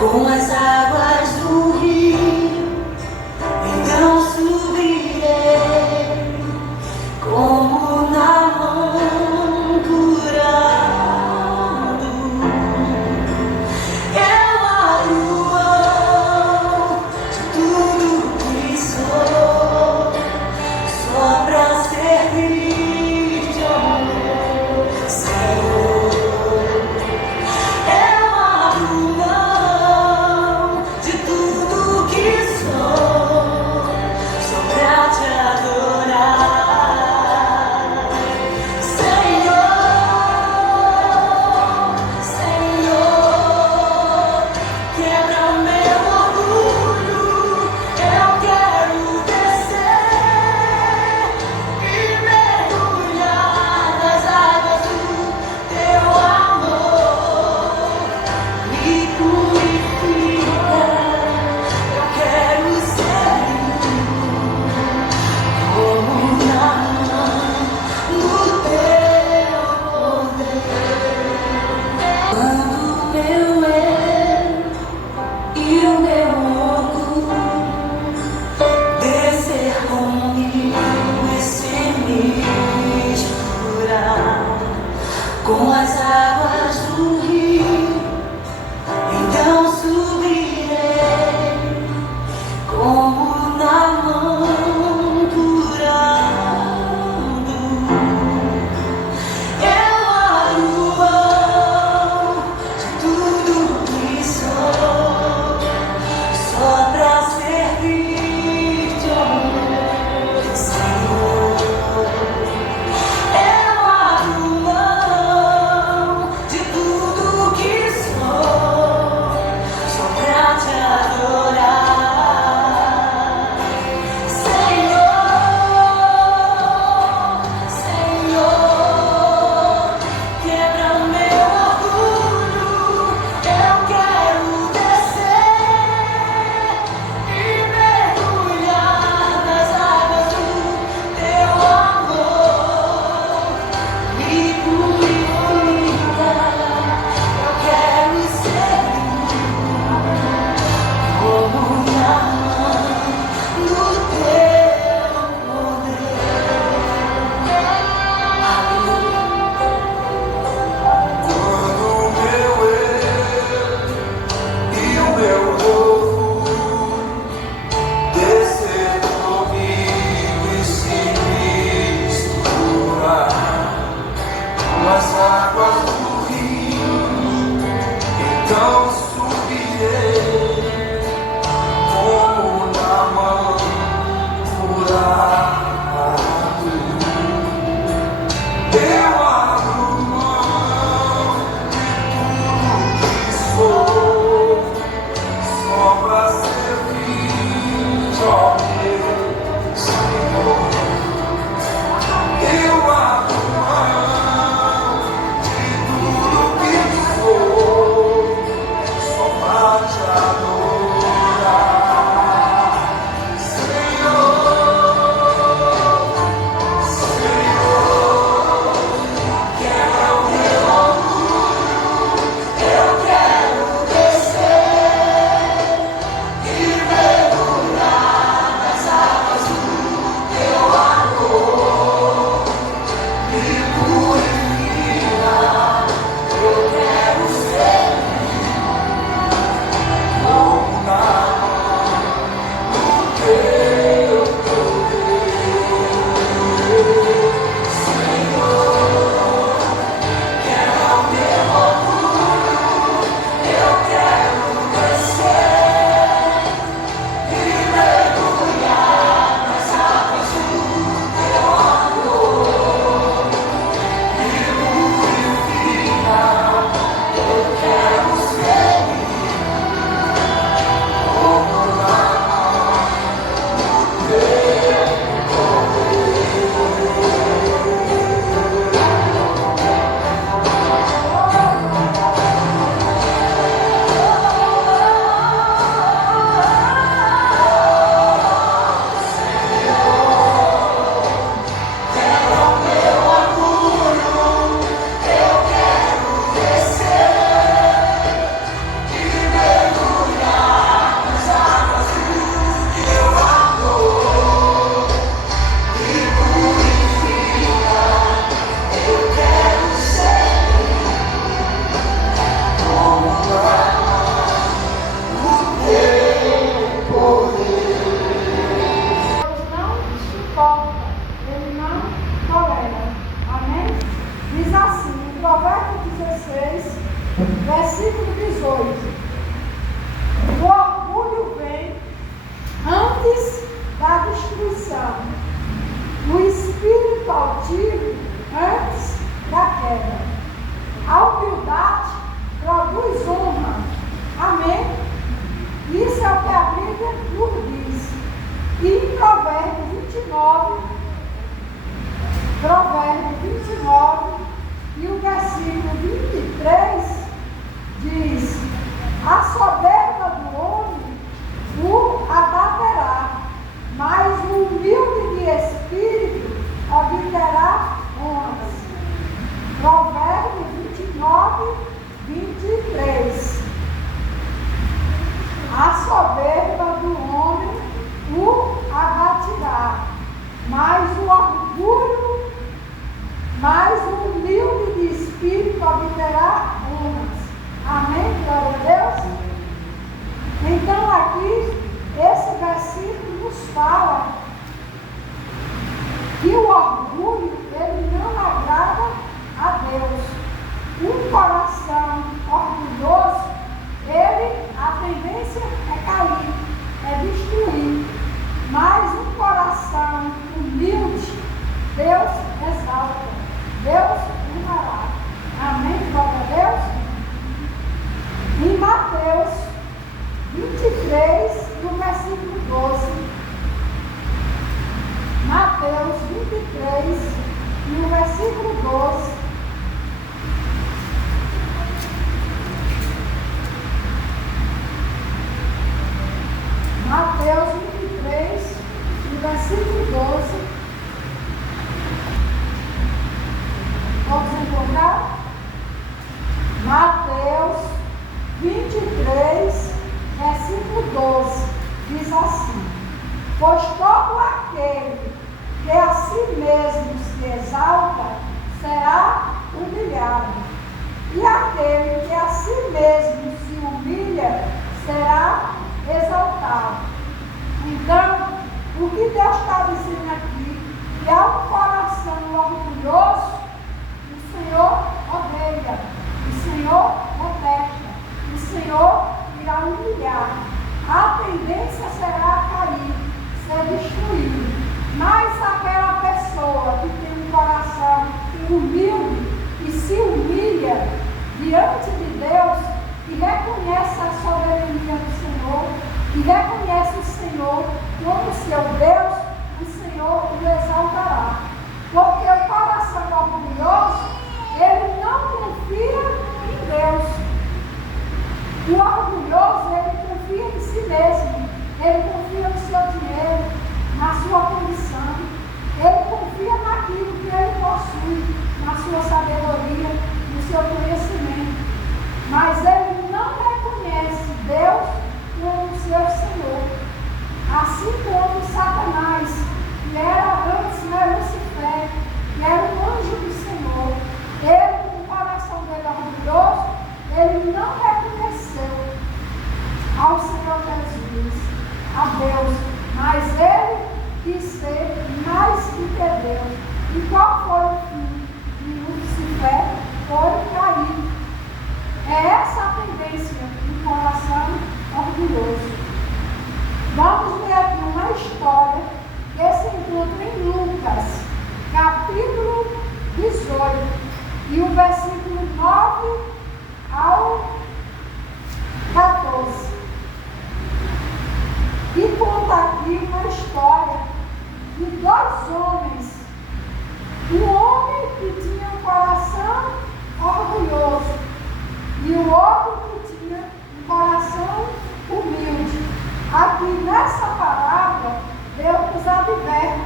com as águas do rio, então subirei como na mão curado. Eu abro mão de tudo que sou, só pra servir-te, ó meu Senhor. Eu abro mão de tudo que sou, só pra te adorar. Senhor, Senhor, quebra meu orgulho. Eu quero descer e mergulhar nas águas do teu amor. Me purifica, eu quero ser como na mão do teu poder. Quando o meu eu e o meu orgulho descer comigo e se misturar com as águas do rio, então subirei como na mão curado. Eu abro mão de tudo que sou, só pra servir-te, ó meu Senhor. Eu abro mão de tudo que sou, só pra te adorar. Senhor, Senhor, quebra meu orgulho. Eu quero descer e mergulhar nas águas do teu amor. Me purifica, eu quero ser como na mão do teu poder. Aleluia. Quando o meu eu e o meu orgulho descer comigo e se misturar com as águas do rio, então subirei como na mão curado. Eu abro mão de tudo que sou, só pra servir, ó meu Senhor. Eu abro mão de tudo que sou, Versículo 18. O orgulho vem antes da destruição, o espírito altivo antes da queda. A humildade produz honra. Amém? Isso é o que a Bíblia nos diz. E em Provérbios 29, e o versículo 23, diz: a soberba do homem o abaterá, mas o humilde de espírito obterá honras. Provérbios 29, 23. A soberba do homem o abaterá, mas o humilde de espírito obterá honras. Amém? Glória a Deus. Então aqui, esse versículo nos fala que o orgulho, ele não agrada a Deus. Um coração orgulhoso, a tendência é cair, é destruir. Mas um coração humilde, Deus exalta, Deus honrará. Amém? Glória a Deus. Em Mateus 23, no versículo 12. Mateus 23, no versículo 12. Mateus 23, no versículo 12. Vamos encontrar? Mateus 23, versículo 12, diz assim: pois todo aquele que a si mesmo se exalta será humilhado, e aquele que a si mesmo se humilha será exaltado. Então, o que Deus está dizendo aqui, que há um coração orgulhoso, o Senhor odeia, o Senhor detesta, o Senhor irá humilhar. A tendência será cair, ser destruído. Mas aquela pessoa que tem um coração humilde e se humilha diante de Deus, que reconhece a soberania do Senhor, que reconhece o Senhor como seu Deus, o Senhor o exaltará. Porque o coração orgulhoso, ele não confia em Deus. O orgulhoso, ele confia em si mesmo, ele confia no seu dinheiro, na sua condição, ele confia naquilo que ele possui, na sua sabedoria, no seu conhecimento. Mas ele não reconhece Deus como seu Senhor. Assim como Satanás, que era antes Lucifer, que era um anjo do Senhor, ele, com o coração dele orgulhoso, ele não reconheceu ao Senhor Jesus, a Deus, mas ele quis ser mais do que Deus. E qual foi o fim de Lucifer? Foi cair. É essa a tendência do coração orgulhoso. Vamos ver aqui uma história que se encontra em Lucas, capítulo 18, e o versículo 9 ao 14. E conta aqui uma história de dois homens. Um homem que tinha um coração orgulhoso e o outro que tinha um coração humilde. Aqui nessa palavra, Deus nos adverte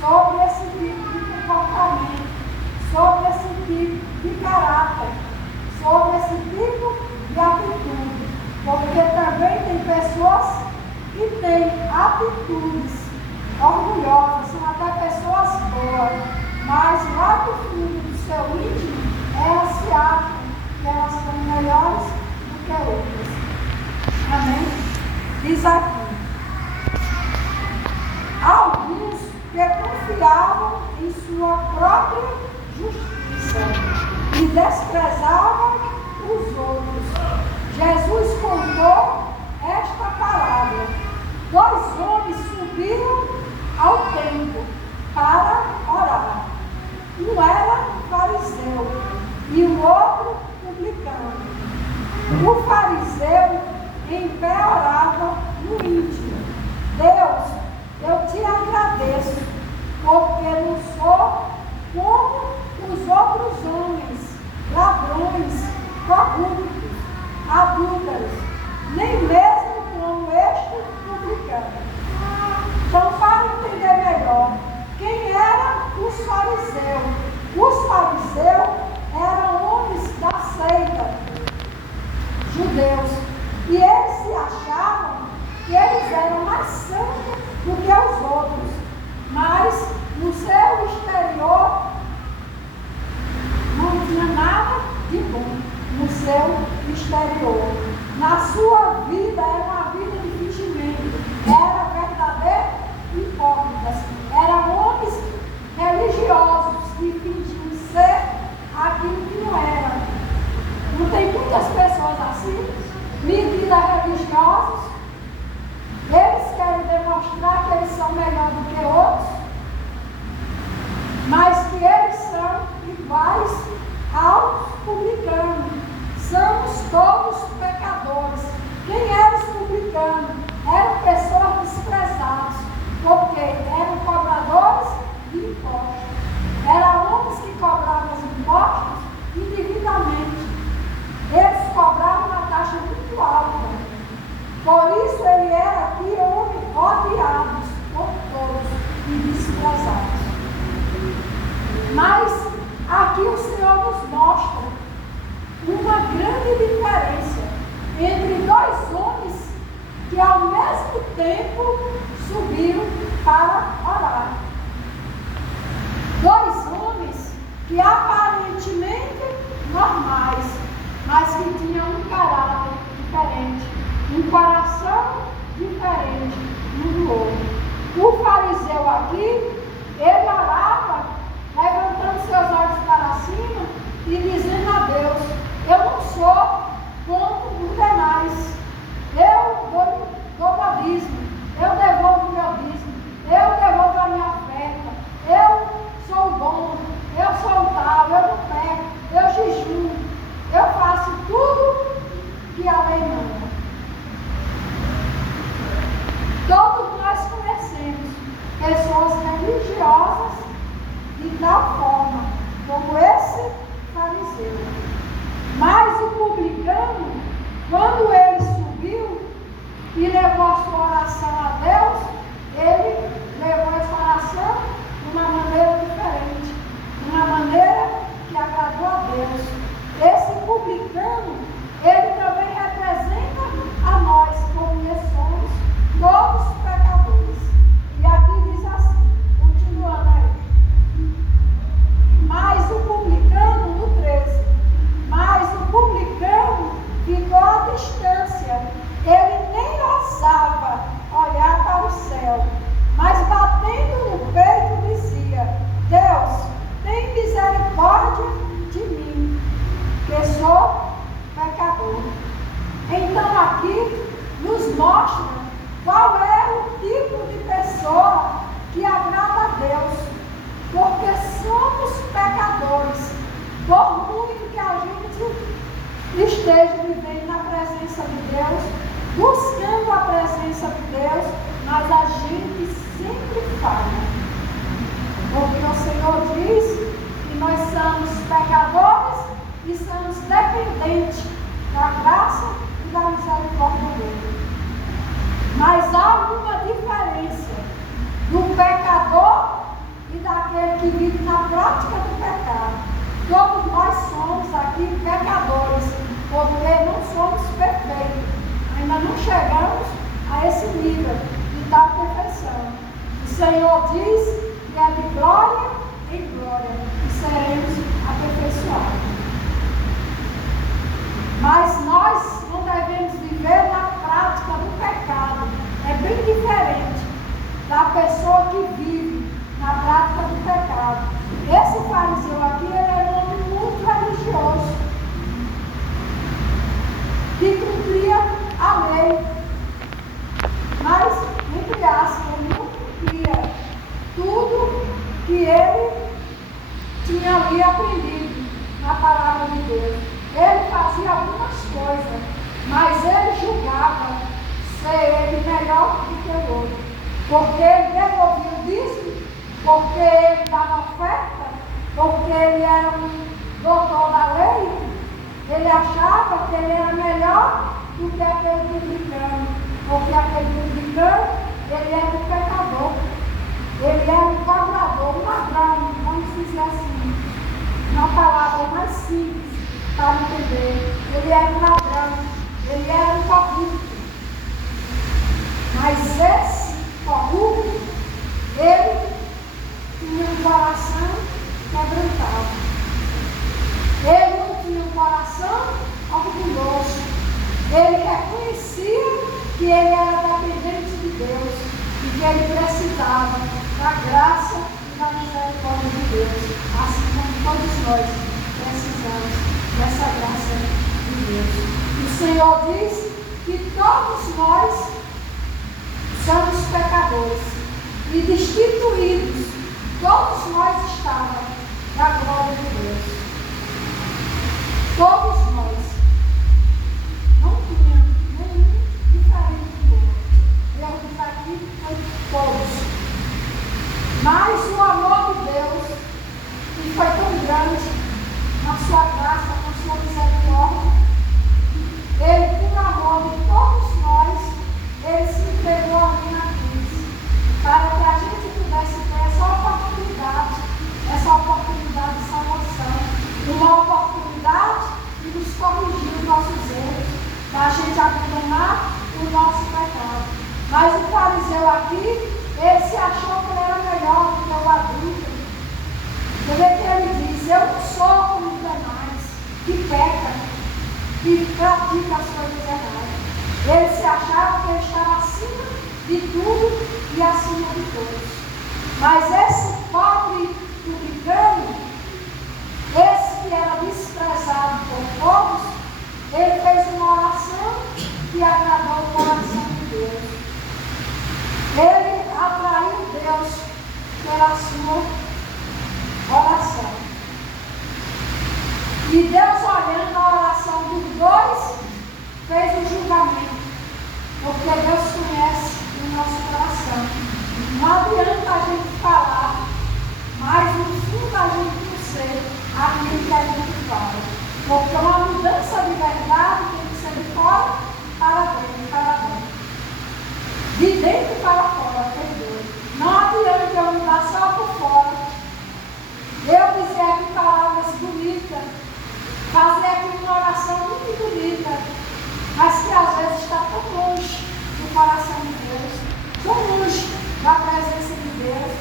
sobre esse tipo de comportamento, sobre esse tipo de caráter, sobre esse tipo de atitude. Porque também tem pessoas que têm atitudes orgulhosas, são até pessoas boas, mas lá do fundo do seu íntimo, elas se acham que elas são melhores do que outras. Amém? Diz aqui: alguns que confiavam em sua própria justiça e desprezavam os outros. Jesus contou esta parábola. 2 homens subiram ao templo para orar. Um era fariseu e o outro publicano. O fariseu em pé orava no íntimo: Deus, eu te agradeço, porque não sou como os outros homens, ladrões, corruptos, adúlteros, nem mesmo como este publicano. Então, para entender melhor, quem eram os fariseus? Os fariseus eram homens da seita, judeus, e eles se achavam que eles eram mais santos do que os outros, mas no seu exterior não tinha nada de bom no seu exterior. Na sua vida era uma vida de fingimento, era verdadeiro hipócritas, eram homens religiosos que fingiam ser aquilo que não era. Não tem muitas pessoas assim, medidas religiosas, eles querem demonstrar que eles são melhores do que outros, mas que eles são iguais aos publicanos. Somos todos pecadores. Quem eram os publicanos? Eram pessoas desprezadas, porque eram cobradores de impostos. Eram homens que cobravam os impostos indevidamente. Eles cobravam uma taxa muito alta. Por isso ele era aqui homem odiados por todos e desprezados. Mas aqui o Senhor nos mostra uma grande diferença entre 2 homens que ao mesmo tempo subiram para orar. 2 homens que aparentemente normais, mas que tinham um caráter diferente, um coração diferente um do outro. O fariseu aqui, ele orava levantando seus olhos para cima e dizendo a Deus: eu não sou como os demais, eu dou dízimo, eu devolvo meu dízimo, eu devolvo a minha oferta, eu sou bom, eu sou tal, eu não peco, eu jejuo, eu faço tudo que a lei manda. Todos nós conhecemos pessoas religiosas de tal forma como esse fariseu. Mas o publicano, quando ele subiu e levou a sua oração a Deus, ele levou essa oração de uma maneira diferente, de uma maneira que agradou a Deus. Esse publicano, ele também representa a nós, como somos todos pecadores. E aqui diz assim, continuando aí: mas o publicano, no 13, mas o publicano ficou à distância, ele nem ousava olhar para o céu, mas batendo no peito dizia: Deus, tem misericórdia de mim, que sou pecador. Então aqui nos mostra qual é o tipo de pessoa que agrada a Deus, porque somos pecadores. Por muito que a gente esteja vivendo na presença de Deus, buscando a presença de Deus, mas a gente sempre falha. Porque o Senhor diz que nós somos pecadores e somos dependentes da graça e da misericórdia dele. Mas há uma diferença do pecador e daquele que vive na prática do pecado. Todos nós somos aqui pecadores, porque não somos perfeitos. Ainda não chegamos a esse nível de tal perfeição. O Senhor diz que é de glória em glória e seremos aperfeiçoados. Mas nós não devemos viver na prática do pecado. É bem diferente da pessoa que vive na prática do pecado. Esse fariseu aqui, ele é um homem muito religioso. melhor do que o outro, porque ele devolvia o dízimo, porque ele dava oferta, porque ele era um doutor da lei. Ele achava que ele era melhor do que aquele publicano, porque aquele publicano, ele era um pecador, ele era um cobrador, um ladrão, vamos dizer assim, uma palavra mais simples para entender. Ele era um ladrão, ele era um corrupto. Mas esse corrupto, ele tinha um coração quebrantado. Ele não tinha um coração orgulhoso. Ele reconhecia que ele era dependente de Deus e que ele precisava da graça e da misericórdia de Deus, assim como todos nós precisamos dessa graça de Deus. O Senhor diz que todos nós somos pecadores e destituídos, todos nós estávamos da glória de Deus. Todos nós. Não tínhamos nenhum diferente do outro. Deus aqui foi todos. Mas o amor de Deus, que foi tão grande, na sua graça, na sua misericórdia, ele, por amor de todos nós, ele se entregou ali na cruz, para que a gente pudesse ter essa oportunidade de salvação, uma oportunidade de nos corrigir os nossos erros, para a gente abandonar o nosso pecado. Mas o fariseu aqui, ele se achou que ele era melhor do que o adúltero. Você vê que ele diz: eu não sou como os demais, que peca, que pratica as coisas erradas. Ele se achava que ele estava acima de tudo e acima de todos. Mas esse pobre publicano, esse que era desprezado por todos, ele fez uma oração que agradou o coração de Deus. Ele atraiu Deus pela sua oração. E Deus, olhando a oração dos dois, fez o julgamento, porque Deus conhece o nosso coração. Não adianta a gente falar, mas no fundo a gente não sei aquilo que a gente fala. Porque uma mudança de verdade tem que ser de fora para dentro. De dentro para fora, perdoe. Não adianta eu mudar só por fora. Eu dizer aqui palavras bonitas, fazer aqui uma oração muito bonita, mas que às vezes está tão longe do coração de Deus, tão longe da presença de Deus.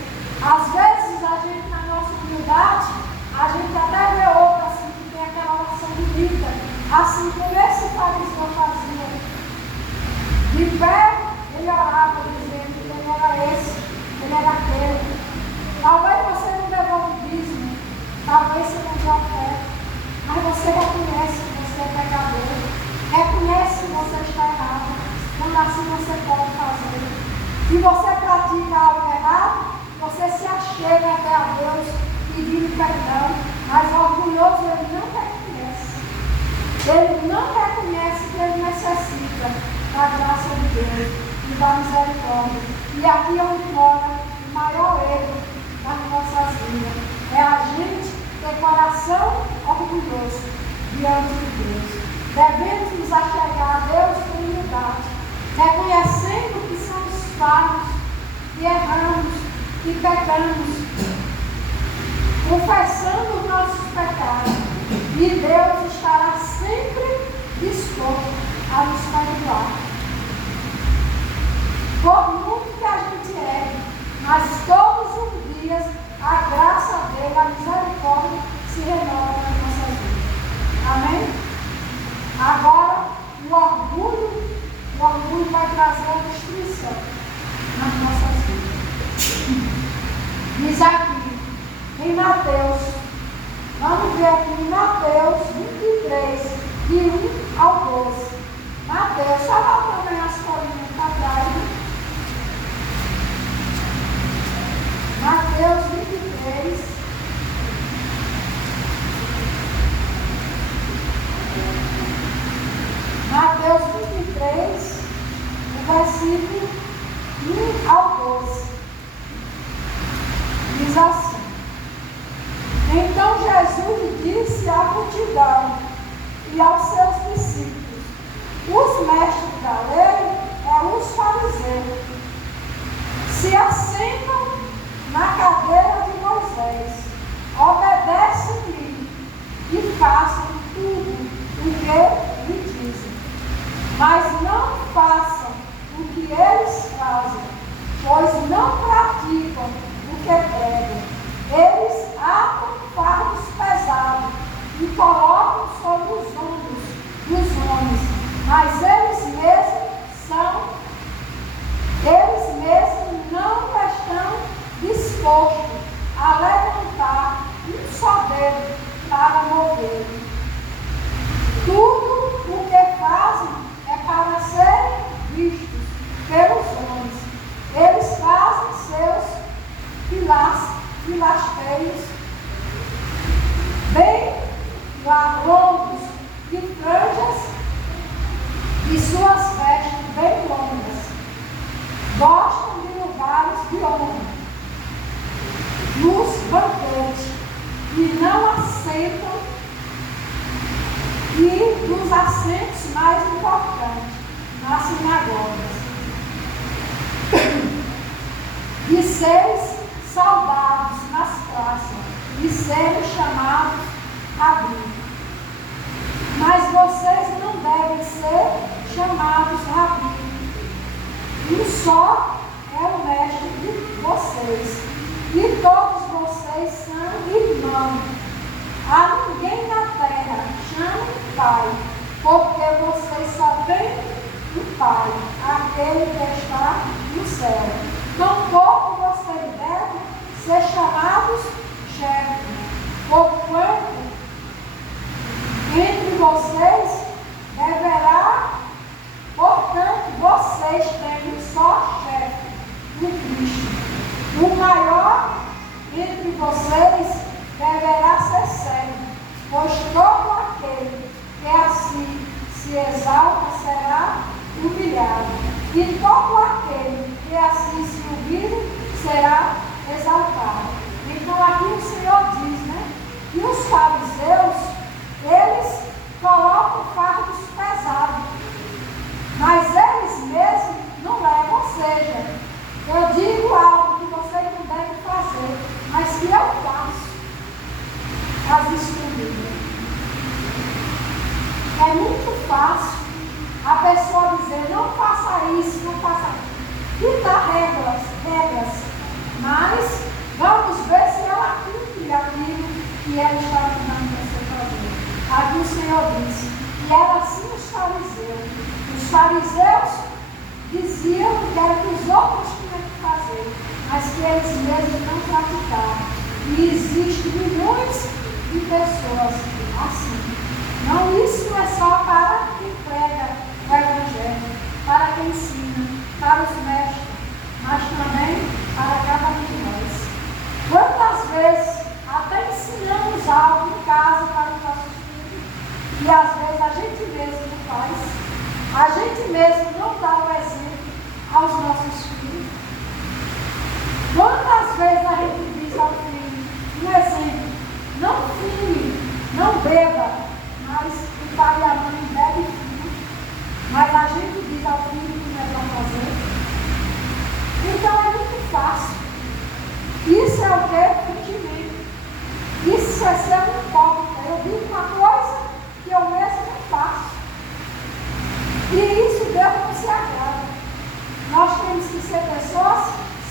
Às vezes a gente, na nossa humildade, a gente até vê outra assim, que tem aquela oração bonita, assim como esse fariseu fazia. De pé, ele orava dizendo que ele era esse, ele era aquele. Talvez você não devolva o dízimo, talvez você não dê oferta, mas você reconhece que você é pecador, reconhece que você está errado, quando assim você pode fazer. Se você pratica algo errado, você se achega até a Deus pedindo perdão, mas o orgulhoso ele não reconhece. Ele não reconhece que ele necessita da graça de Deus e da misericórdia. E aqui é onde mora o maior erro das nossas vidas. É a gente ter coração orgulhoso diante de Deus. Devemos nos achegar a Deus com humildade, reconhecendo que somos falhos, que erramos, que pecamos, confessando os nossos pecados. E Deus estará sempre disposto a nos perdoar. Por muito que a gente erre, mas todos os dias a graça dele, a misericórdia se renova nas nossas vidas. Amém? Agora, o orgulho vai trazer a destruição nas nossas vidas. Diz aqui, em Mateus, vamos ver aqui em Mateus 23, de 1 ao 12. Mateus, só volta também as colinhas para trás, né? Mateus 23. Mateus 23, o versículo que lhe dizem. Mas não façam o que eles fazem, pois não praticam o que pregam. Eles atam fardos pesados e colocam sobre os ombros dos homens, mas eles mesmos não estão dispostos a levantar um só dedo para mover. Tudo o que fazem é para serem vistos pelos homens. Eles fazem seus filasteiros bem longos e franjas e suas vestes bem longas. Gostam de lugares de honra nos banquetes e não assentam e dos assentos mais importantes nas sinagogas. De seres saudados nas praças e serem chamados rabi. Mas vocês não devem ser chamados rabi. Um só é o mestre de vocês, e todos vocês são irmãos. A ninguém na terra chame pai, porque vocês só têm um pai, aquele que está no céu. Tampouco vocês devem ser chamados chefes, porquanto entre vocês deverá, portanto, vocês têm um só chefe, o Cristo. O maior entre vocês deverá ser servo, pois todo aquele que assim se exalta será humilhado, e todo aquele que assim se humilha será exaltado. Então aqui o Senhor diz, né? E os fariseus, eles colocam fardos pesados, mas eles mesmos não levam. Ou seja, eu digo algo que vocês não devem fazer, mas que eu faço as escondidas. É muito fácil a pessoa dizer, não faça isso, não faça aquilo. E dá regras, mas vamos ver se ela cumpre aquilo que ela está mandando você fazer. Aqui o Senhor disse, e era assim os fariseus. Os fariseus diziam que era que os outros tinham que fazer, mas que eles mesmos não praticavam. E existem milhões de pessoas assim. Não, isso não é só para quem prega o Evangelho, para quem ensina, para os mestres, mas também para cada um de nós. Quantas vezes até ensinamos algo em casa para os nossos filhos, e às vezes a gente mesmo não faz, a gente mesmo não dá o exemplo aos nossos filhos. Quantas vezes a gente diz ao filho, um exemplo, não fume, não beba, mas o pai e a mãe bebem fumo, mas a gente diz ao filho que não é para fazer. Então é muito fácil. Isso é o que? Fingimento. Isso é ser um hipócrita. Eu digo uma coisa que eu mesmo não faço. E isso Deus não se agrada. Nós temos que ser pessoas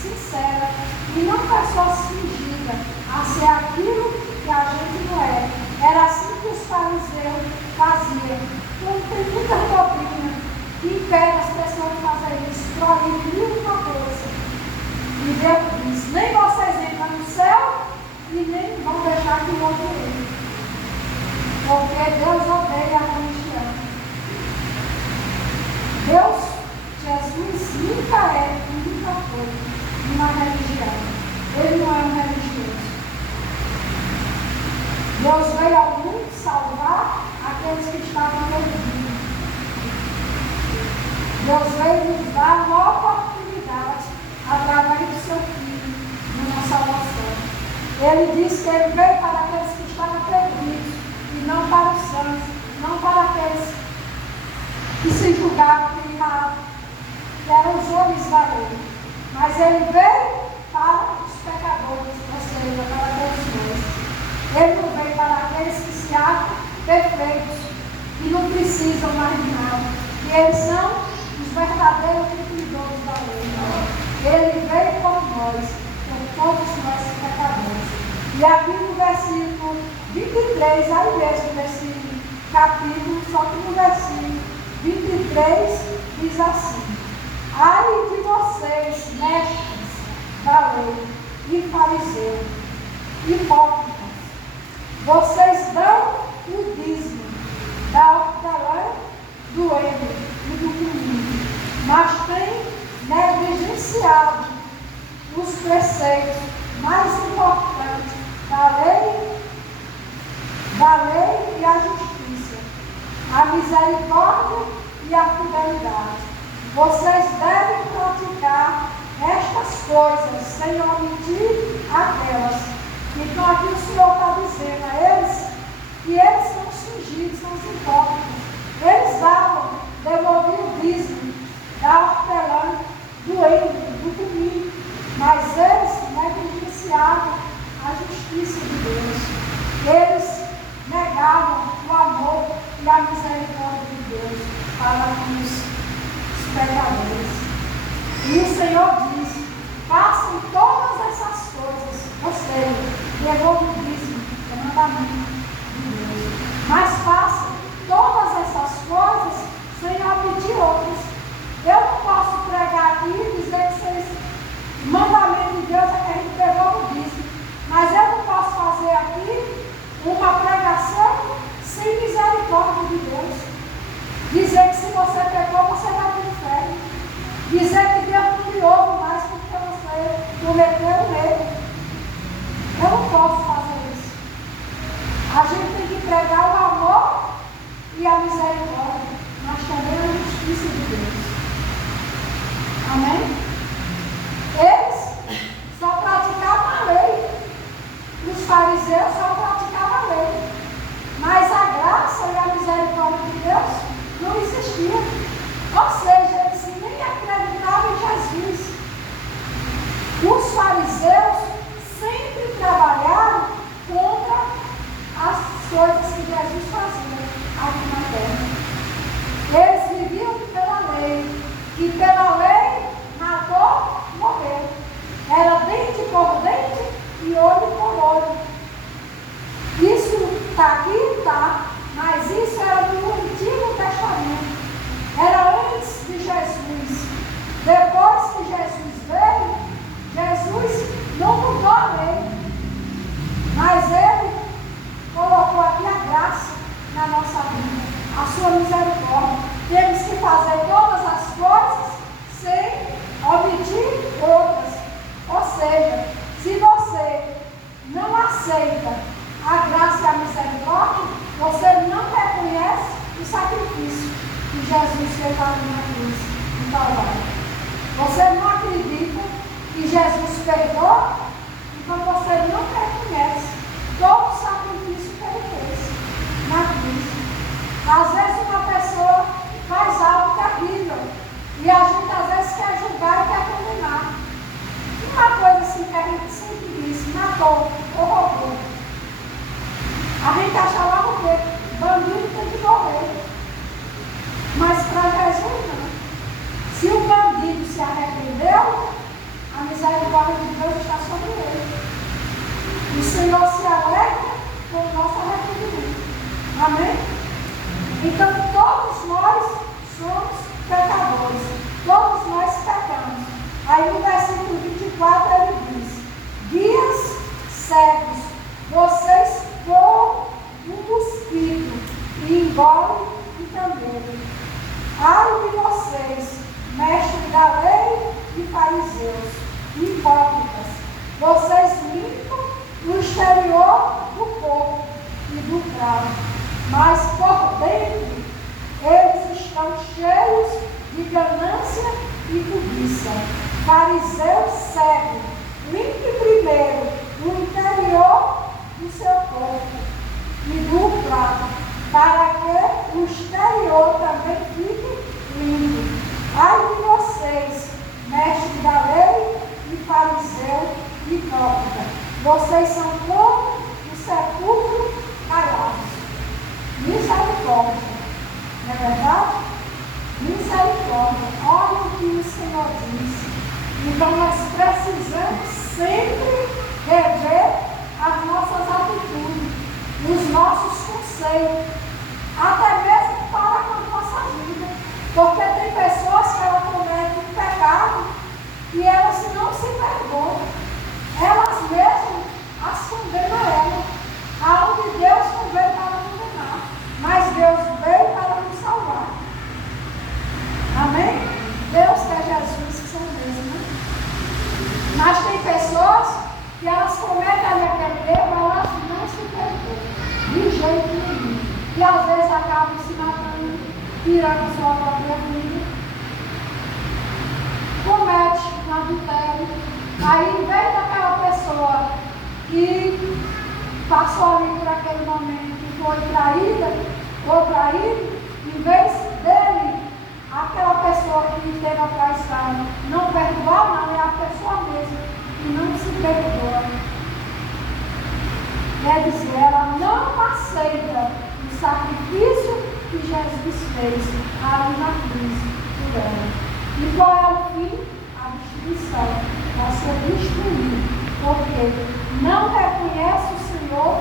sinceras e não pessoas fingidas a ser aquilo que a gente não é. Era assim que os fariseus faziam. Então tem muita doutrina que impede as pessoas de fazer isso, proíbe mil uma coisa. E Deus diz, nem vocês entram no céu e nem vão deixar que o outro entre. Porque Deus odeia a religião. Deus, Jesus, nunca é e nunca foi uma religião. Ele não é um religioso. Deus veio ao mundo salvar aqueles que estavam perdidos. Deus veio nos dar uma oportunidade através do seu Filho, numa salvação. Ele disse que ele veio para aqueles que estavam perdidos, e não para os santos, não para aqueles que se julgavam que eram os homens da lei. Mas ele veio para os pecadores, ou seja, para todos nós. Ele não veio para aqueles que se acham perfeitos, e não precisam mais de nada. E eles são os verdadeiros cumpridores da lei. Ele veio por nós, por todos nós pecadores. E aqui no versículo 23, aí mesmo nesse capítulo, só que no versículo 23 diz assim: ai de vocês, mestres da lei e fariseus, hipócritas, vocês dão o dízimo da hortelã, do erro e do cominho, mas têm negligenciado os preceitos mais importantes da lei e a justiça, a misericórdia e a fidelidade. Vocês devem praticar estas coisas sem omitir aquelas. Então aqui o Senhor está dizendo a eles que eles são fingidos, são os hipócritas. Eles devolviam o dízimo da hortelã, do erro, do cominho, mas eles negligenciavam a justiça de Deus. Eles negavam o amor e a misericórdia de Deus para com os pecadores. E o Senhor diz: façam todas essas coisas, ou seja, devolvam o dízimo, é mandamento de Deus. Mas façam todas essas coisas sem omitir outras. Eu não posso pregar aqui e dizer que o mandamento de Deus é que a gente devolva o dízimo. Mas eu não posso fazer aqui uma pregação sem misericórdia de Deus. Dizer que se você pecou, você vai para o inferno. Dizer que Deus não lhe ouve mais porque você cometeu um erro. Eu não posso fazer isso. A gente tem que pregar o amor e a misericórdia, mas também a justiça de Deus. Amém? Eles só praticavam a lei. Os fariseus só praticavam a lei. Mas a graça e a misericórdia de Deus não existiam. Ou seja, eles nem acreditavam em Jesus. Os fariseus sempre trabalharam contra as coisas que Jesus fazia aqui na terra. Eles viviam pela lei. E pela lei, matou, morreu. Era dente por dente e olho por olho. Isso está aqui, está, mas isso era no Antigo Testamento. Era antes de Jesus. Depois que Jesus veio, Jesus não mudou a lei. Mas ele colocou aqui a graça na nossa vida, a sua misericórdia. Temos que fazer todas as coisas sem omitir outras. Ou seja, se você não aceita a graça e a misericórdia, você não reconhece o sacrifício que Jesus fez ali na cruz, no Calvário. Você não acredita que Jesus perdoa, então você não reconhece todo o sacrifício que ele fez na cruz. Às vezes uma pessoa faz algo terrível e a gente às vezes quer julgar e quer condenar. Uma coisa assim que a gente sempre diz: matou ou roubou. A gente acha logo que bandido tem que morrer. Mas para Jesus não. Se o bandido se arrependeu, a misericórdia de Deus está sobre ele. O Senhor se alegra com o nosso arrependimento. Amém? Então todos nós somos pecadores. Todos nós pecamos. Aí no versículo 24 ele diz: guias cegos, vocês voam um mosquito e engolem o camelo. Ai de vocês, mestres da lei e fariseus, hipócritas, vocês limpam o exterior do corpo e do prato, mas por dentro eles estão cheios de ganância e cobiça. Fariseu cego, limpe primeiro o interior do seu corpo e do prato, para que o exterior também fique limpo. Ai de vocês, mestres da lei e fariseu hipócrita, vocês são como o sepulcro caiados. Misericórdia. Então nós precisamos sempre rever as nossas atitudes, os nossos conceitos, até mesmo para com a nossa vida. Porque tem pessoas que elas cometem um pecado e elas não se perdoam. Elas mesmas as condenam a elas. Aonde Deus não veio para condenar, mas Deus veio para nos salvar. Amém? Deus quer Jesus que são mesmo, né? Mas tem pessoas que elas cometem aquele erro, elas não se perdoam, de jeito nenhum. E às vezes acabam se matando, tirando a sua própria vida. Comete um adultério. Aí, em vez daquela pessoa que passou ali por aquele momento e foi traída, ou traído, em vez dele, aquela pessoa que teve a traição, não perdoar, não, é a pessoa mesma que não se perdoa. Quer dizer, ela não aceita o sacrifício que Jesus fez ali na cruz por ela. E qual é o fim? A destruição. Vai ser destruído. Porque não reconhece o Senhor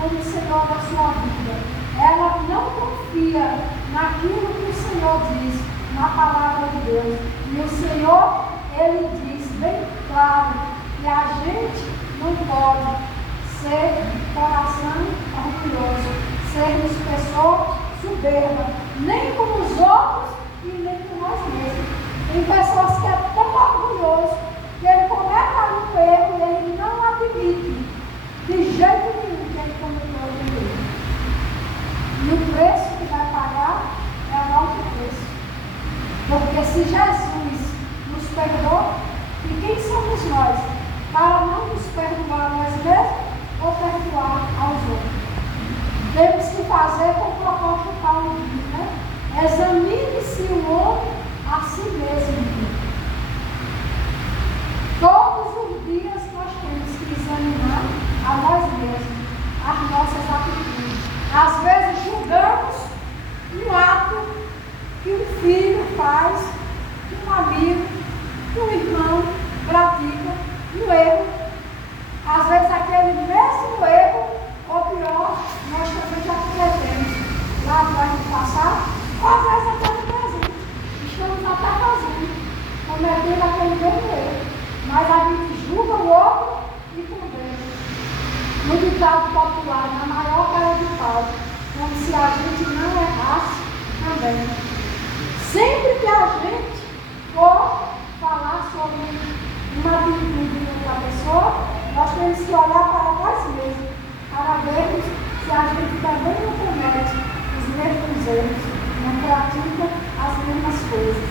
como o Senhor da sua vida. Ela não confia naquilo que o Senhor diz, na palavra de Deus. E o Senhor, Ele diz bem claro que a gente não pode ser coração orgulhoso, sermos pessoas soberbas, nem com os outros e nem com nós mesmos. Tem pessoas que é tão orgulhoso que ele comete um erro e ele não admite de jeito nenhum que ele cometeu um erro. E o preço que vai pagar é o alto preço. Porque se Jesus nos perdoou, e quem somos nós para não nos perdoar nós mesmos ou perdoar aos outros? Temos que fazer como o apóstolo Paulo diz, né? Examine-se o homem a si mesmo. Todos os dias nós temos que examinar a nós mesmos, as nossas atitudes. Às vezes julgamos um ato que um filho faz, que um amigo, que um irmão pratica, um erro. Às vezes aquele mesmo erro, ou pior, nós também já cometemos lá atrás do passado, ou às vezes até no presente. Estamos até fazendo, cometendo aquele mesmo erro. Mas a gente julga o outro e condena. No ditado popular, na maior cara de pau, como se a gente não errasse também. Sempre que a gente for falar sobre uma atitude de outra pessoa, nós temos que olhar para nós mesmos, para vermos se a gente também não comete os mesmos erros, não pratica as mesmas coisas.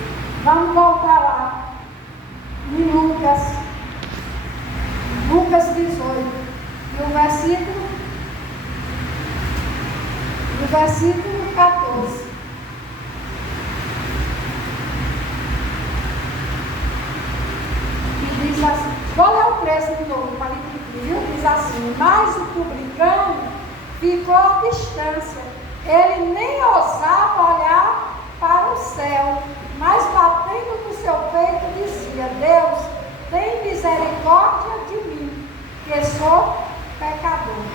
Vamos voltar lá em Lucas 18, no versículo 14. E diz assim, qual é o preço de novo para viu? Diz assim, mas o publicano ficou à distância, ele nem ousava olhar para o céu, mas batendo no seu peito dizia, Deus, tem misericórdia de mim, que sou pecador.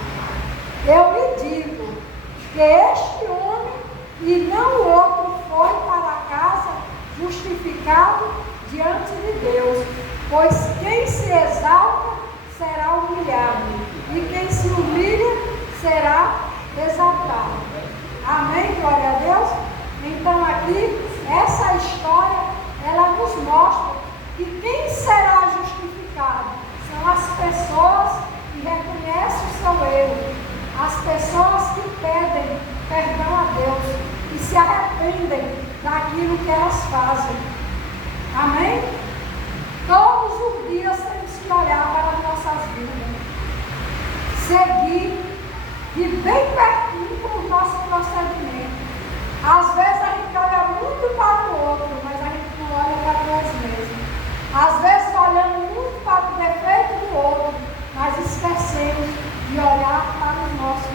Eu lhe digo que este homem e não o outro foi para casa justificado diante de Deus, pois quem se exalta será humilhado, e quem se humilha será exaltado. Amém? Glória a Deus. Então aqui, essa história, ela nos mostra que quem será justificado são as pessoas que reconhecem o seu erro, as pessoas que pedem perdão a Deus e se arrependem daquilo que elas fazem. Amém? Todos os dias temos que olhar para as nossas vidas, seguir de bem pertinho com o nosso procedimento. Às vezes a gente olha muito para o outro, mas a gente não olha para nós mesmos. Às vezes olhamos muito para o defeito do outro, mas esquecemos de olhar para o nosso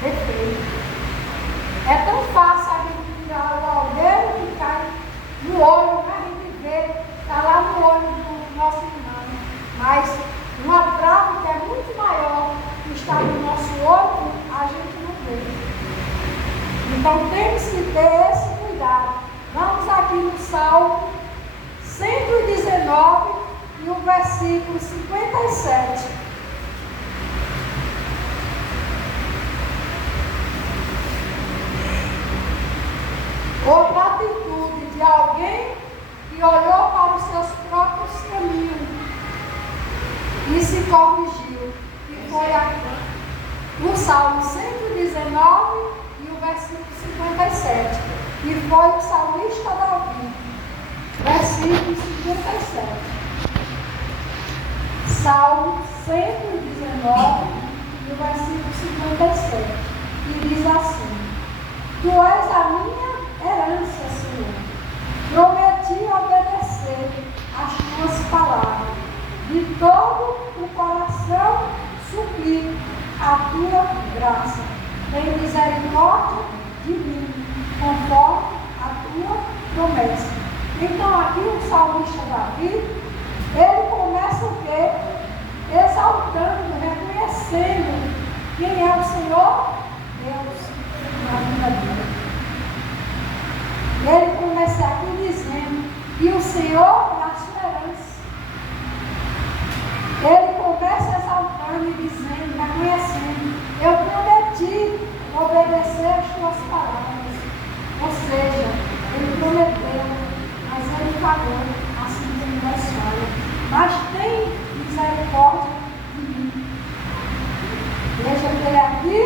defeito. É tão fácil a gente tirar o alveiro que cai no olho, a gente vê, está lá no olho do nosso que ter esse cuidado. Vamos aqui no Salmo 119 e o versículo 57. Outra atitude de alguém que olhou para os seus próprios caminhos e se corrigiu, e foi o Salmo 119 e o versículo 57, e foi o salmista Davi, versículo 57. Salmo 119 e o versículo 57, e diz assim: Tu és a minha herança, Senhor. Prometi obedecer às tuas palavras. De todo o coração suplico a tua graça. Tem misericórdia de mim, conforme a tua promessa. Então aqui o salmista Davi, ele começa o quê? Exaltando, reconhecendo quem é o Senhor Deus na vida dele. Ele começa aqui dizendo que o Senhor é a sua herança. Ele começa exaltando e dizendo, reconhecendo: eu prometi obedecer às tuas palavras. Ou seja, ele prometeu, mas ele falou, assim como nós falamos. Mas tem misericórdia de mim. Veja que ele aqui,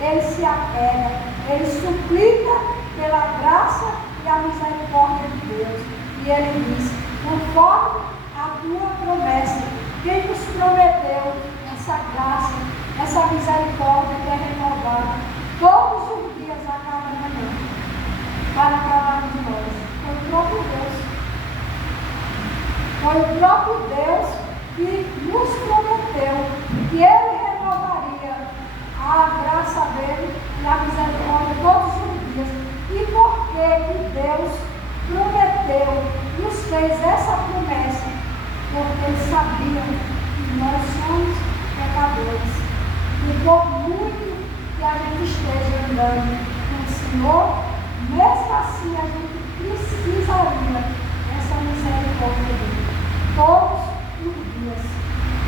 ele se apega, ele suplica pela graça e a misericórdia de Deus. E ele diz: conforme a tua promessa, quem nos prometeu essa graça, essa misericórdia que é renovada todos os dias a cada manhã, para cada um de nós? Foi o próprio Deus. Foi o próprio Deus que nos prometeu que Ele renovaria a graça dele e a misericórdia todos os dias. E por que Deus prometeu, nos fez essa promessa? Porque Ele sabia que nós somos pecadores. E por muito que a gente esteja andando com o Senhor, mesmo assim a gente precisaria dessa misericórdia dele. Todos os dias.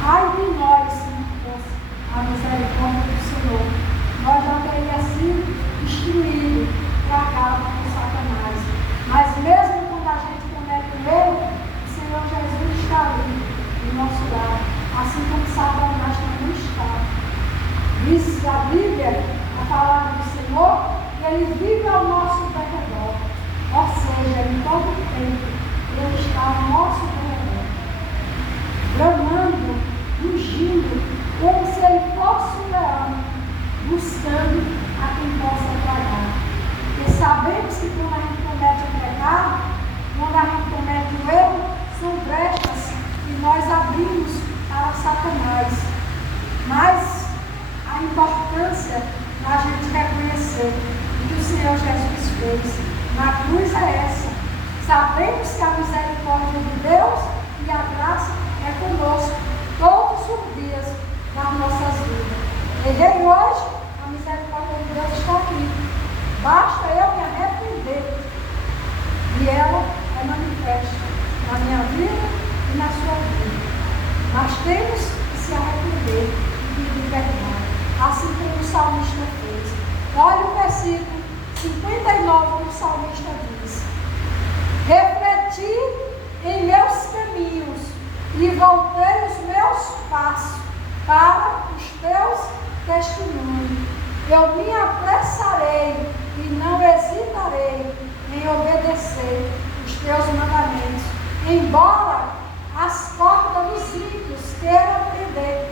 Ai de nós, se não fosse a misericórdia do Senhor, nós já teríamos sido destruídos, tragados por Satanás. Mas mesmo quando a gente comete o erro, o Senhor Jesus está ali, do nosso lado, assim como Satanás também está. Diz a Bíblia, a palavra do Senhor, que Ele vive ao nosso derredor. Ou seja, em todo o tempo, Ele está ao nosso derredor, bramando, rugindo, como se Ele fosse um leão, buscando a quem possa tragar. Porque sabemos que quando a gente comete o pecado, quando a gente comete o erro, são brechas que nós abrimos para Satanás. Mas a importância da gente reconhecer o que o Senhor Jesus fez na cruz é essa. Sabemos que a misericórdia de Deus e a graça é conosco todos os dias das nossas vidas. Errei hoje, a misericórdia de Deus está aqui. Basta eu me arrepender e ela é manifesta na minha vida e na sua vida. Nós temos que se arrepender e pedir perdão, assim como o salmista fez. Olha o versículo 59 do salmista diz: refleti em meus caminhos e voltei os meus passos para os teus testemunhos. Eu me apressarei e não hesitarei em obedecer os teus mandamentos, embora as cordas dos ímpios queiram prender.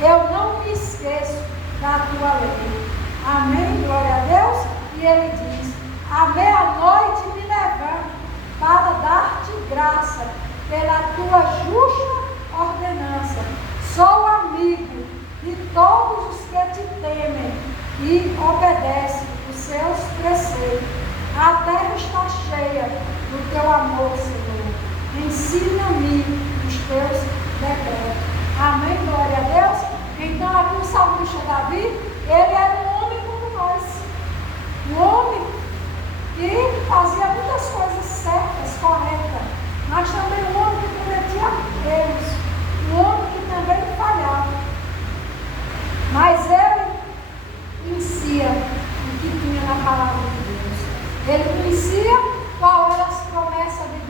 Eu não me esqueço da tua lei. Amém? Glória a Deus. E ele diz: à meia-noite me levanto para dar-te graça pela tua justa ordenança. Sou amigo de todos os que te temem e obedecem os seus preceitos. A terra está cheia do teu amor, Senhor. Ensina-me os teus decretos. Amém? Glória a Deus. Então aqui o salmista Davi, ele era um homem como nós. Um homem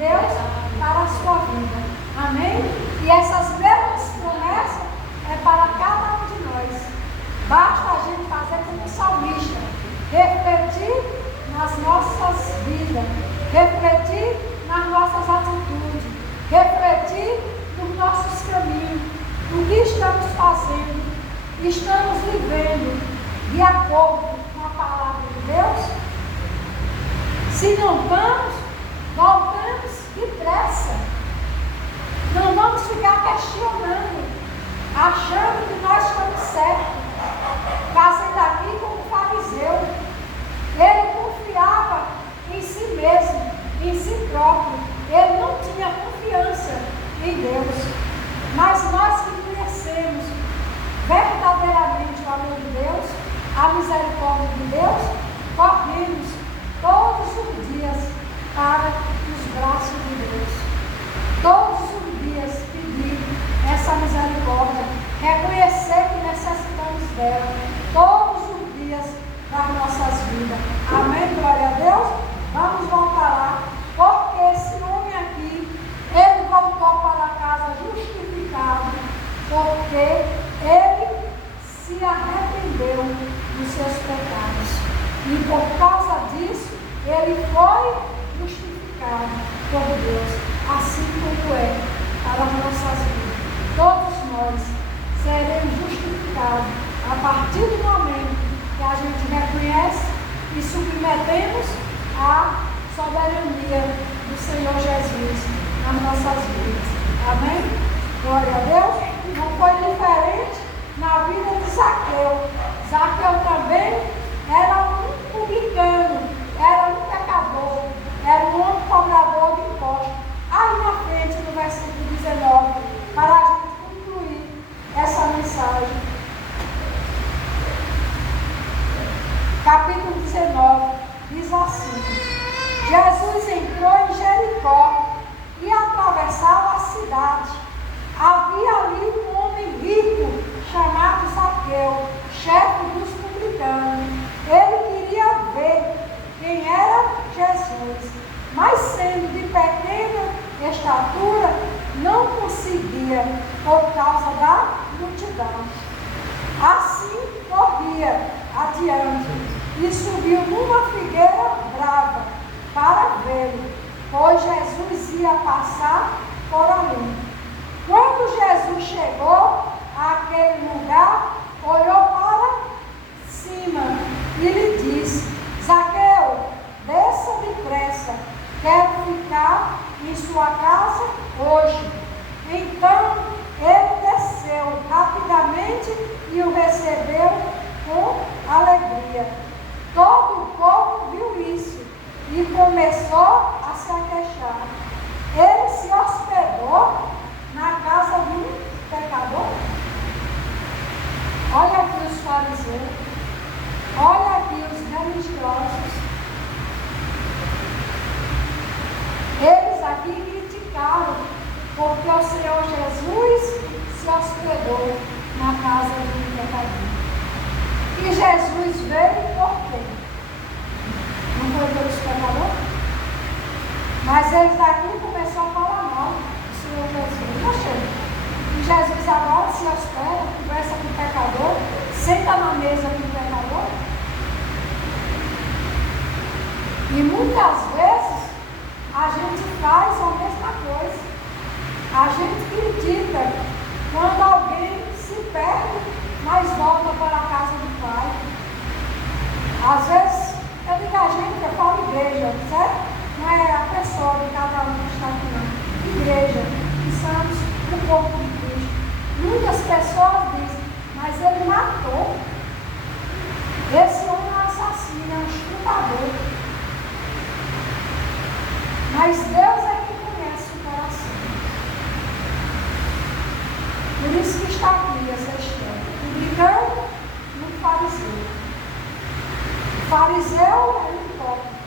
Deus para a sua vida. Amém? E essas mesmas promessas é para cada um de nós. Basta a gente fazer como o salmista, refletir nas nossas vidas, refletir nas nossas atitudes, refletir nos nossos caminhos, no que estamos fazendo, estamos vivendo de acordo com a palavra de Deus. Se não vamos, voltamos depressa. Não vamos ficar questionando, achando que nós estamos certos, fazendo aqui como o fariseu. Ele confiava em si mesmo, em si próprio. Ele não tinha confiança em Deus. Mas nós que conhecemos verdadeiramente o amor de Deus, a misericórdia de Deus, corremos todos os dias para os braços de Deus. Todos os dias pedir essa misericórdia, reconhecer que necessitamos dela, todos os dias das nossas vidas. Amém? Glória a Deus. Vamos voltar lá, porque esse homem aqui, ele voltou para casa justificado, porque ele se arrependeu dos seus pecados. E por causa disso, ele foi justificado por Deus, assim como é para as nossas vidas. Todos nós seremos justificados a partir do momento que a gente reconhece e submetemos à soberania do Senhor Jesus nas nossas vidas. Amém? Glória a Deus. Não foi diferente na vida de Zaqueu. Zaqueu também era um publicano, era um pecador, era um homem cobrador de impostos. Aí na frente, no versículo 19, para a gente concluir essa mensagem. Capítulo 19, diz assim: Jesus entrou em Jericó e atravessava a cidade. Havia ali um homem rico chamado Zaqueu, chefe dos publicanos. Ele queria ver quem era Jesus, mas sendo de pequena estatura, não conseguia por causa da multidão. Assim corria adiante e subiu numa figueira brava para vê-lo, pois Jesus ia passar por ali. Quando Jesus chegou àquele lugar, olhou para cima e lhe disse: Zaqueu, desça depressa, quero ficar em sua casa hoje. Então ele desceu rapidamente e o recebeu com alegria. Todo o povo viu isso e começou a se queixar. Ele se hospedou na casa de um pecador. Olha aqui os fariseus, olha aqui os religiosos. Eles aqui criticaram porque o Senhor Jesus se hospedou na casa de um pecador. E Jesus veio por quê? Não foi pelos pecadores? Mas eles aqui começaram a falar mal do Senhor Jesus. Poxa, e Jesus agora se hospeda, conversa com o pecador, senta na mesa com o pecador. E muitas vezes a gente faz a mesma coisa. A gente critica quando alguém se perde, mas volta para a casa do Pai. Às vezes, eu digo a gente, eu falo igreja, certo? Não é a pessoa de cada um que está aqui, não. Igreja, que somos o corpo de Cristo. Muitas pessoas dizem, mas ele matou. Esse homem é um assassino, é um estuprador. Mas Deus é que conhece o coração. Por isso que está aqui essa história. Publicano e um fariseu. O fariseu era um hipócrita.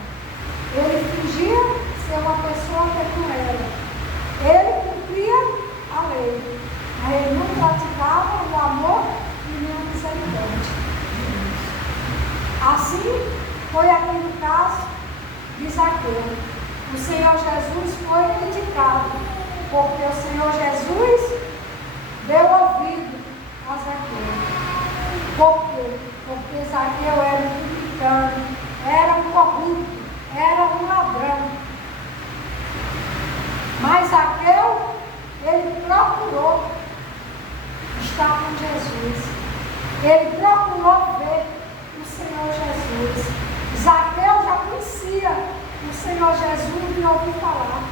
Ele fingia ser uma pessoa que não era. Ele cumpria a lei, mas ele não praticava o amor e nem a misericórdia de Deus. Assim foi aqui no caso de Zaqueu. o Senhor Jesus foi criticado, porque o Senhor Jesus deu ouvido a Zaqueu. Por quê? Porque Zaqueu era um publicano, era um corrupto, era um ladrão. Mas Zaqueu, ele procurou estar com Jesus. Ele procurou ver o Senhor Jesus. Zaqueu já conhecia o Senhor Jesus e ouviu falar.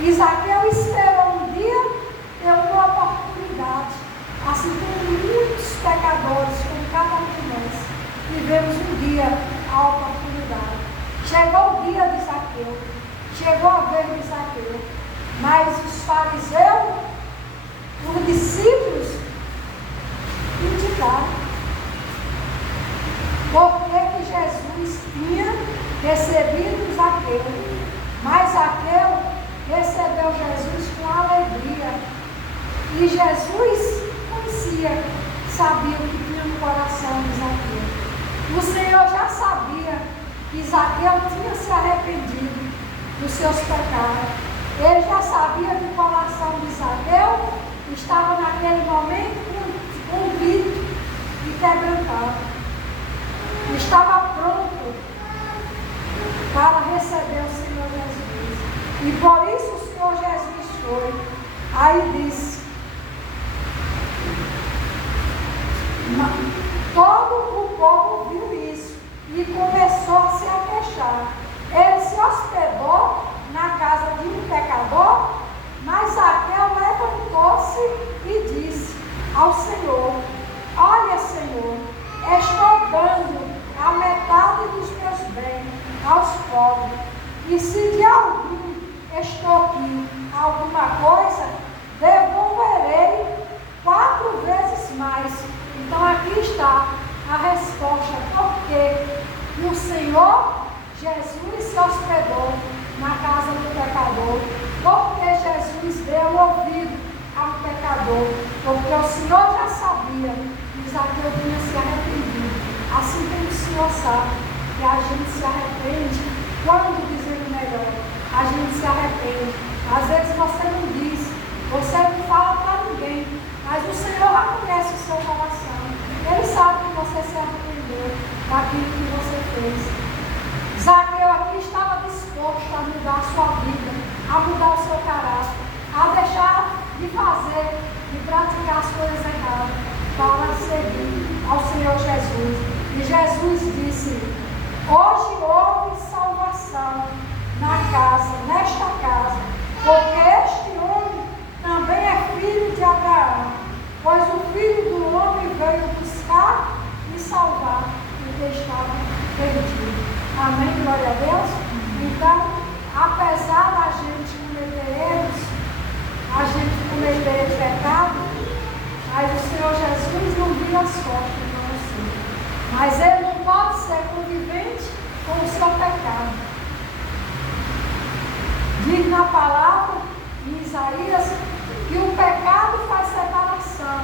E Zaqueu esperou um dia ter uma oportunidade, assim como muitos pecadores, como cada um de nós, vivemos um dia a oportunidade. Chegou o dia de Zaqueu, chegou a vez de Zaqueu, mas os fariseus, os discípulos, criticaram. Porque Jesus tinha recebido Zaqueu, mas Zaqueu recebeu Jesus com alegria. E Jesus conhecia, sabia o que tinha no coração de Zaqueu. O Senhor já sabia que Zaqueu tinha se arrependido dos seus pecados. Ele já sabia que o coração de Zaqueu estava naquele momento convicto e quebrantado. Estava pronto para receber o Senhor Jesus. E por isso o Senhor Jesus foi. Aí disse: todo o povo viu isso e começou a se queixar. Ele se hospedou na casa de um pecador, mas Zaqueu levantou-se e disse ao Senhor: olha, Senhor, estou dando a metade dos meus bens aos pobres, e se de algum extorquir alguma coisa, devolverei 4 vezes mais. Então aqui está a resposta, porque o Senhor Jesus se hospedou na casa do pecador, porque Jesus deu ouvido ao pecador, porque o Senhor já sabia que Zaqueu tinha se arrependido, assim como o Senhor sabe que a gente se arrepende quando dizer o melhor, a gente se arrepende. Às vezes você não diz, você não fala para ninguém, mas o Senhor já conhece o seu coração. Ele sabe que você se arrependeu daquilo que você fez. Zaqueu aqui estava disposto a mudar a sua vida, a mudar o seu caráter, a deixar de fazer, de praticar as coisas erradas, para seguir ao Senhor Jesus. E Jesus disse: hoje houve salvação nesta casa, porque este homem também é filho de Abraão, pois o Filho do Homem veio buscar e salvar o que estava perdido. Amém? Glória a Deus. Então, apesar da gente cometer erros, a gente cometer pecado, mas o Senhor Jesus não vira as costas para você. Mas Ele não pode ser conivente com o seu pecado. Diz na palavra, em Isaías, que o pecado faz separação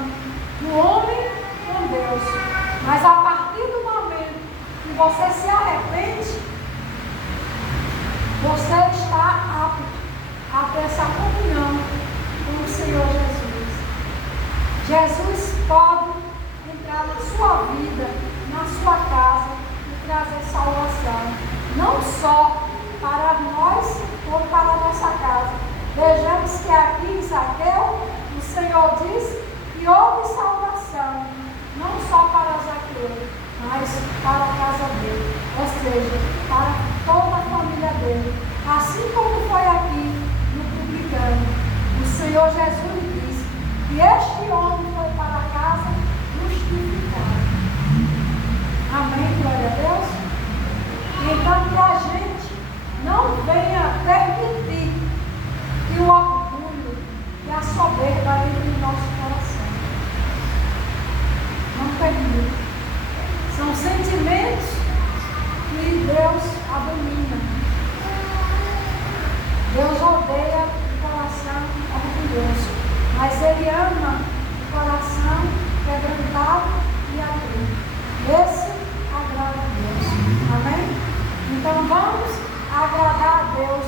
do homem com Deus. Mas a partir do momento que você se arrepende, você está apto a ter essa comunhão com o Senhor Jesus. Jesus pode entrar na sua vida, na sua casa e trazer salvação, não só para nós ou para a nossa casa. Vejamos que aqui em Zaqueu, o Senhor diz que houve salvação, não só para Zaqueu, mas para a casa dele, ou seja, para toda a família dele. Assim como foi aqui no publicano, o Senhor Jesus disse que este homem foi para casa justificado. Amém, glória a Deus? Então que a gente não venha permitir que o orgulho e a soberba entre no nosso coração. Não permita. São sentimentos que Deus abomina. Deus odeia o coração orgulhoso, mas Ele ama o coração quebrantado e alegre. Esse agrada a Deus. Amém? Então vamos agradar a Deus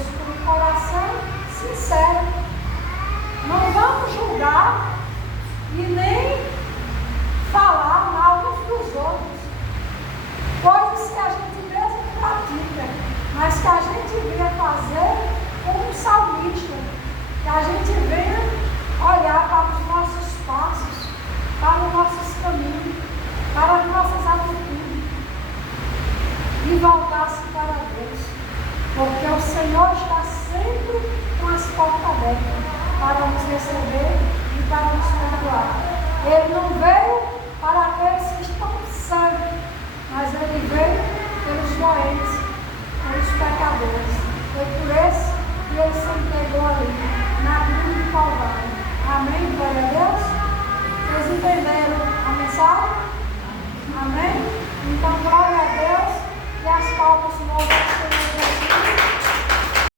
Que a gente venha olhar para os nossos passos, para os nossos caminhos, para as nossas atitudes e voltar-se para Deus. Porque o Senhor está sempre com as portas abertas para nos receber e para nos perdoar. Ele não veio para aqueles que estão sãos, mas Ele veio pelos doentes, pelos pecadores. Foi por esse que Ele se entregou ali, na cruz do Calvário. Amém? Glória a Deus. Vocês entenderam?